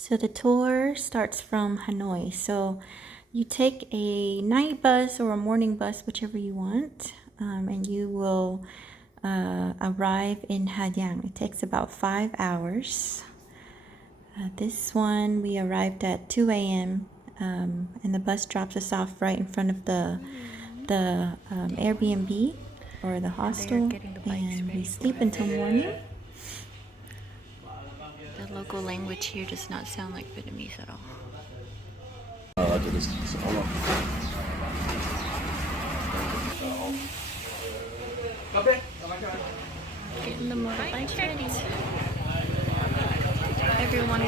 So the tour starts from Hanoi. So you take a night bus or a morning bus, whichever you want, and you will arrive in Ha Giang. It takes about 5 hours. This one we arrived at 2 a.m. And the bus drops us off right in front of the Airbnb or the hostel, and we sleep until morning. The local language here does not sound like Vietnamese at all. Getting the motorbikes ready. Everyone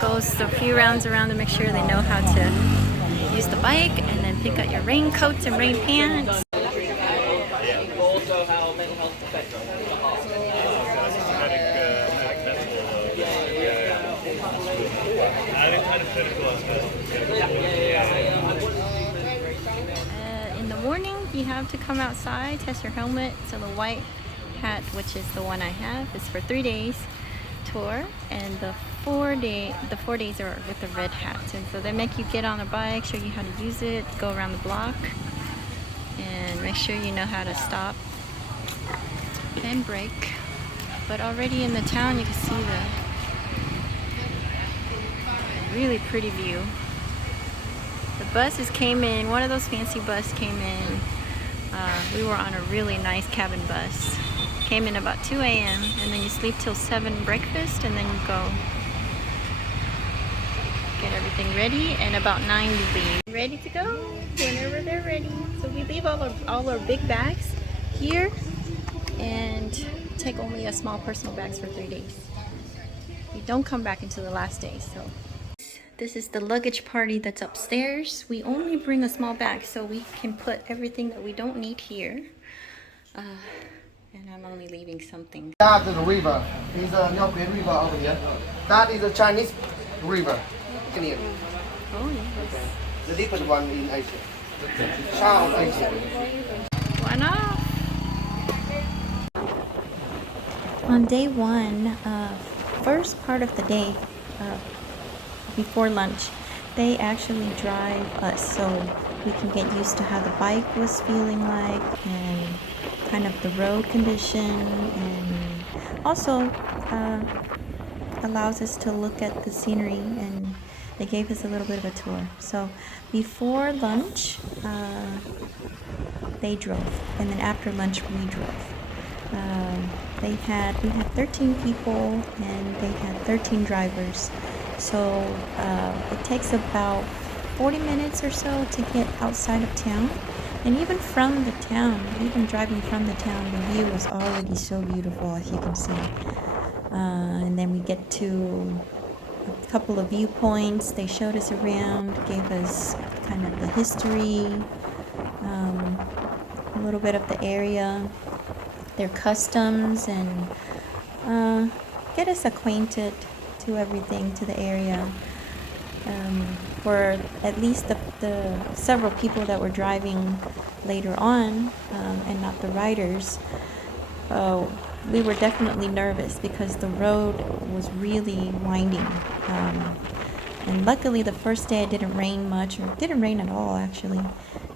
goes a few rounds around to make sure they know how to use the bike, and then pick out your raincoats and rain pants. In the morning, you have to come outside, test your helmet. So the white hat, which is the one I have, is for 3 days tour, and the 4 days are with the red hats. And so they make you get on a bike, show you how to use it, go around the block, and make sure you know how to stop and brake. But already in the town, you can see the really pretty view. The buses came in, one of those fancy buses came in. We were on a really nice cabin bus. Came in about 2 a.m. and then you sleep till 7 breakfast, and then you go get everything ready, and about 9 you leave. Ready to go whenever they're ready. So we leave all our big bags here and take only a small personal bags for 3 days. We don't come back until the last day. So this is the luggage party that's upstairs. We only bring a small bag so we can put everything that we don't need here. And I'm only leaving something. That is the river. Is a Nyokwe River over here. That is a Chinese river. Indian. Oh yes. The deepest one in Asia. South Asia. Why not? On day one, first part of the day, before lunch, they actually drive us so we can get used to how the bike was feeling like, and kind of the road condition, and also allows us to look at the scenery, and they gave us a little bit of a tour. So before lunch, they drove, and then after lunch we drove. We had 13 people, and they had 13 drivers. So it takes about 40 minutes or so to get outside of town. And even from the town, even driving from the town, the view is already so beautiful, as you can see. And then we get to a couple of viewpoints. They showed us around, gave us kind of the history, a little bit of the area, their customs, and get us acquainted to everything, to the area. For at least the several people that were driving later on, and not the riders, we were definitely nervous because the road was really winding. And luckily the first day it didn't rain much, or it didn't rain at all actually.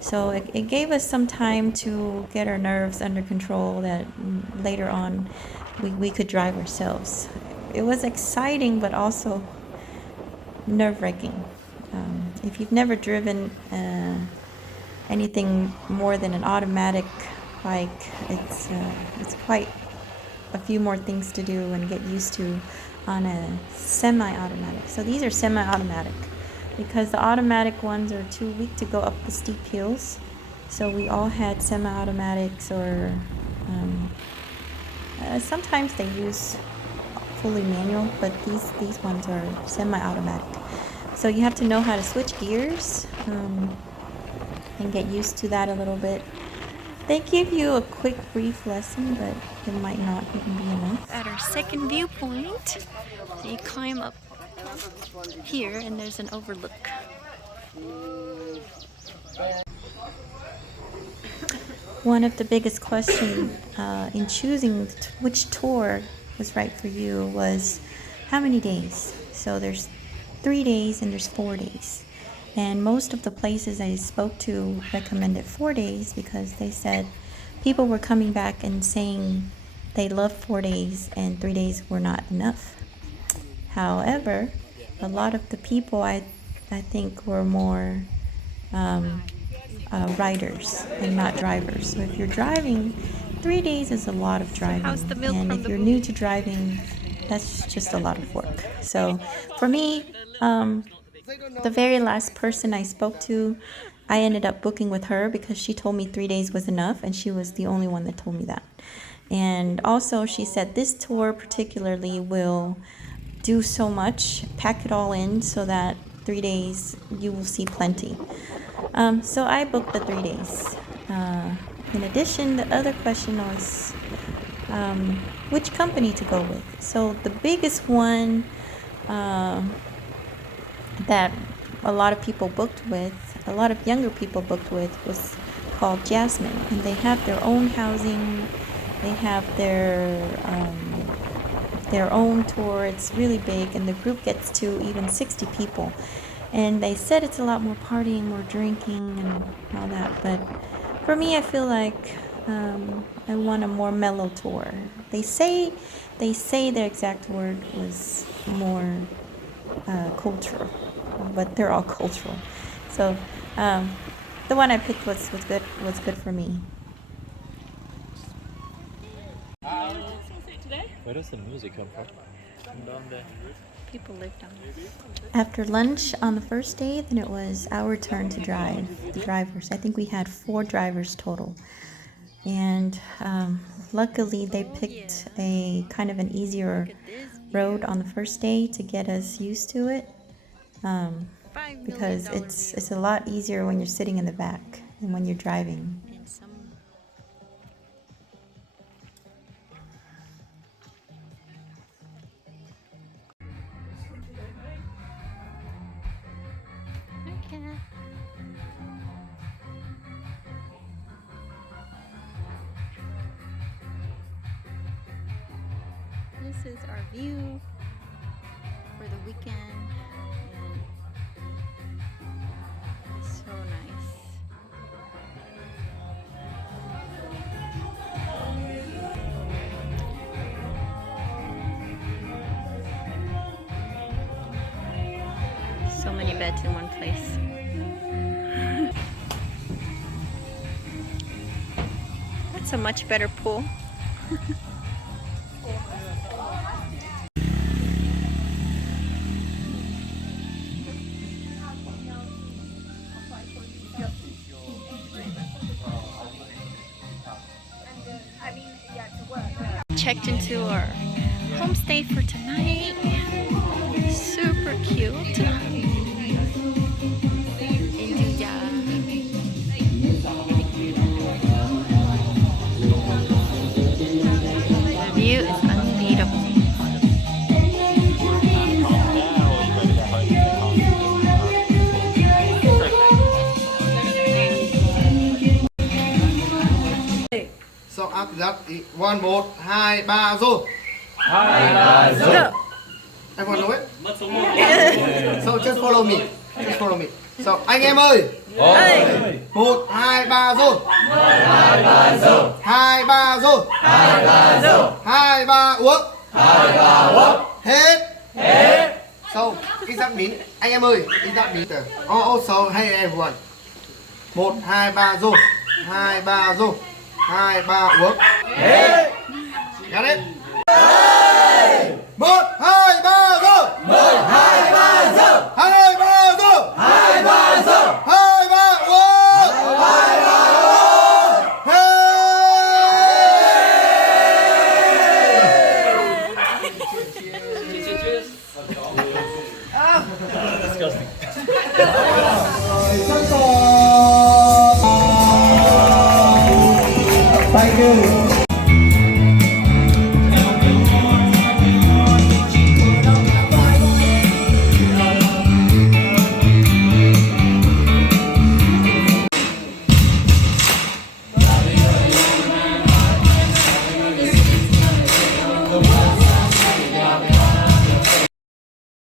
So it gave us some time to get our nerves under control, that later on we could drive ourselves. It was exciting, but also nerve-wracking. If you've never driven anything more than an automatic bike, it's quite a few more things to do and get used to on a semi-automatic. So these are semi-automatic because the automatic ones are too weak to go up the steep hills. So we all had semi-automatics, or sometimes they use fully manual, but these ones are semi-automatic. So you have to know how to switch gears, and get used to that a little bit. They give you a quick, brief lesson, but it might not even be enough. At our second viewpoint, you climb up here, and there's an overlook. One of the biggest questions in choosing which tour was right for you was how many days. So there's 3 days and there's 4 days. And most of the places I spoke to recommended 4 days because they said people were coming back and saying they loved 4 days and 3 days were not enough. However, a lot of the people I think were more riders and not drivers. So if you're driving, 3 days is a lot of driving. And if you're new to driving, that's just a lot of work. So for me, the very last person I spoke to, I ended up booking with her because she told me 3 days was enough, and she was the only one that told me that. And also, she said this tour particularly will do so much, pack it all in so that 3 days you will see plenty. So I booked the 3 days. In addition, the other question was which company to go with. So the biggest one that a lot of people booked with, a lot of younger people booked with, was called Jasmine, and they have their own housing, they have their own tour. It's really big, and the group gets to even 60 people. And they said it's a lot more partying, more drinking, and all that. But for me, I feel like I want a more mellow tour. They say their exact word was more cultural, but they're all cultural. So the one I picked was good for me. Where does the music come from? People live down there. After lunch on the first day, then it was our turn to drive. The drivers. I think we had 4 drivers total. And luckily they picked a kind of an easier road on the first day to get us used to it. Because it's a lot easier when you're sitting in the back than when you're driving. This is our view for the weekend, and it's so nice. So many beds in one place. That's a much better pool. Checked into our homestay for tonight. Super cute. The view is unbeatable. So after that, 1, 1, 2, 3, rồi. 2, 3, rồi. Everyone know it? So just follow me. Just follow me. So anh em ơi. 1, 2, 3 rồi. 2, 3, rồi. 2, 3 rồi. 2, 3, rồi. 2, 3 uống. 2, 3, uống. Hết. Hết. So is that mean? Anh em ơi, is that mean? Also, hey everyone. 1, 2, 3 rồi. 2, 3 rồi. 2, 3 uống. Hết. Got it? 1, 2, 3 rồi. 1, 2, 3, rồi. 2, 3 rồi. 2, 3, rồi. 2, 3 uống. 2, 3, uống. Disgusting.